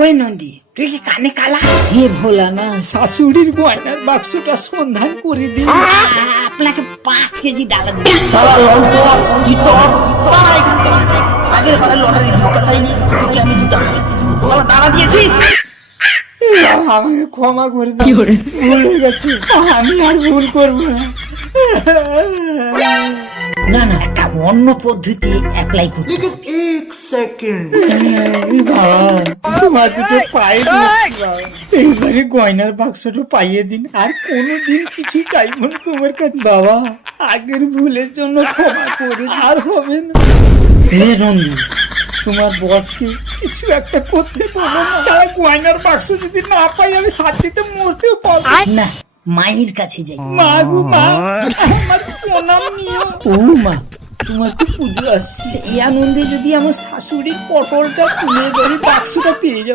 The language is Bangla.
ওই নন্দী, তুই কি কানে কালা? হে ভোলা না, শাশুড়ির গয়নার বাক্সটা সন্ধান করে দিন। আপনাকে 5 কেজি ডালা দিই। সালা লম্পট, ইতর, পালা এখান থেকে। আগের বারে লটারি জিততে চাইনি, তোকে আমি জিতাবো। বলা দাঁড়া দিয়েছিস? আমাকে ক্ষমা করে দাও, ভুল হয়ে গেছে, আমি আর ভুল করবো না। না না, একটা অন্য পদ্ধতি অ্যাপ্লাই করতে হবে। বাবা, তোমার দুটো পায়ে ধরছি বাবা। এইবারে গয়নার বাক্সটা পাইয়ে দিন, আর কোনোদিন কিছু চাইবো না তোমার কাছে বাবা। আগের ভুলের জন্য ক্ষমা করে, আর হবে না। হে নন্দী, তোমার বসকে কিছু একটা করতে বলো না। সারা গয়নার বাক্স যদি না পাই, আমি শান্তিতে মরতেও পারবো না। না, মায়ের কাছে যাই। মা গো মা, আমার প্রণাম নিও। ও মা, তোমার তো পুজো আসছে, এই আনন্দে যদি আমার শাশুড়ির পটলটা তুলে ধরে বাক্সটা পেয়ে যাবো।